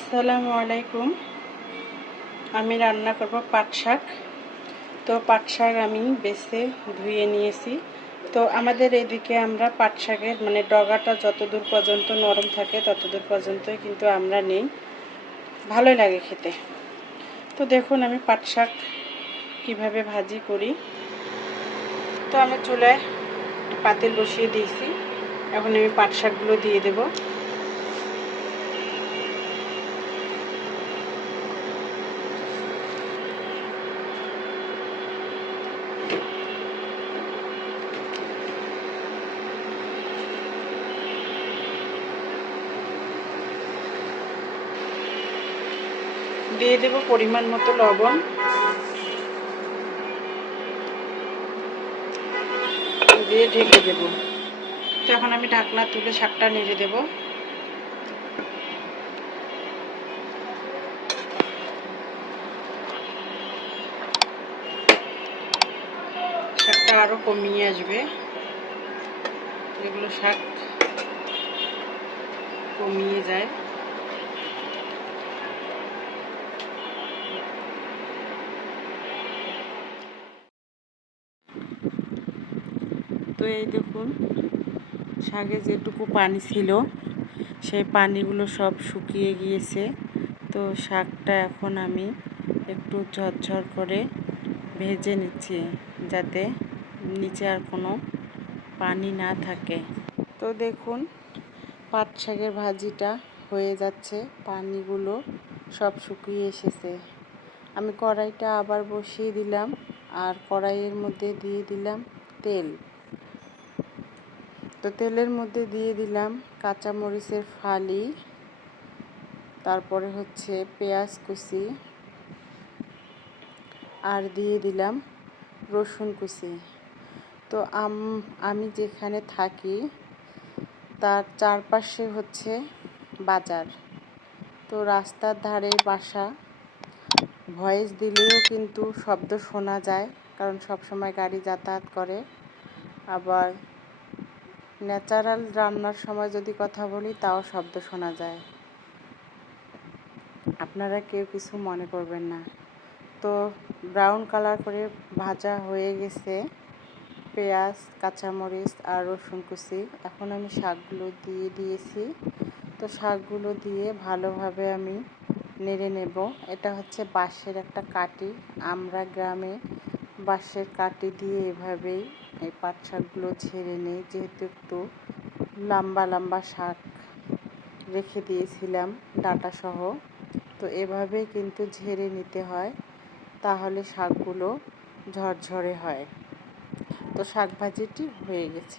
আসসালামু আলাইকুম। আমি রান্না করব পাট শাক। তো পাট শাক আমি বেছে ধুয়ে নিয়েছি। তো আমাদের এদিকে আমরা পাট শাকের মানে ডগাটা যতদূর পর্যন্ত নরম থাকে ততদূর পর্যন্তই কিন্তু আমরা নেই। ভালোই লাগে খেতে। তো দেখুন আমি পাট শাক কীভাবে ভাজি করি। তো আমি চুলায় পাতিল বসিয়ে দিয়েছি। এখন আমি পাট শাকগুলো দিয়ে দেবো। দিয়ে দেব পরিমাণ মতো লবণ। দিয়ে ঢেকে দেব। তো এখন আমি ঢাকনা তুলে শাকটা নেড়ে দেব। শাকটা আরও কমিয়ে আসবে। যেগুলো শাক কমিয়ে যায়। তো এই দেখুন শাকে যেটুকু পানি ছিল, সেই পানিগুলো সব শুকিয়ে গিয়েছে। তো শাকটা এখন আমি একটু ঝরঝর করে ভেজে নিচ্ছি, যাতে নিচে আর কোনো পানি না থাকে। তো দেখুন, পাট শাকের ভাজিটা হয়ে যাচ্ছে, পানিগুলো সব শুকিয়ে এসেছে। আমি কড়াইটা আবার বসিয়ে দিলাম, আর কড়াইয়ের মধ্যে দিয়ে দিলাম তেল। তো তেলের মধ্যে দিয়ে দিলাম কাঁচামরিচের ফালি, তারপরে হচ্ছে পেঁয়াজ কুচি, আর দিয়ে দিলাম রসুন কুচি। তো আমি যেখানে থাকি, তার চারপাশে হচ্ছে বাজার। তো রাস্তার ধারে বাসা। ভয়েস দিলেও কিন্তু শব্দ শোনা যায়, কারণ সব সময় গাড়ি যাতায়াত করে। আবার ন্যাচারাল রান্নার সময় যদি কথা বলি, তাও শব্দ শোনা যায়। আপনারা কেউ কিছু মনে করবেন না। তো ব্রাউন কালার করে ভাজা হয়ে গেছে। পেঁয়াজ, কাঁচামরিচ আর রসুন কুচি। এখন আমি শাকগুলো দিয়ে দিয়েছি। তো শাকগুলো দিয়ে ভালোভাবে আমি নেড়ে নেব। এটা হচ্ছে বাঁশের একটা কাটি আমরা গ্রামে বাঁশের কাটি দিয়ে এভাবেই এই পাট শাকগুলো ছেড়ে নেই যেহেতু একটু লম্বা লম্বা শাক রেখে দিয়েছিলাম ডাটা সহ তো এভাবেই কিন্তু ঝেড়ে নিতে হয়, তাহলে শাকগুলো ঝরঝরে হয়। তো শাক ভাজিটি হয়ে গেছে।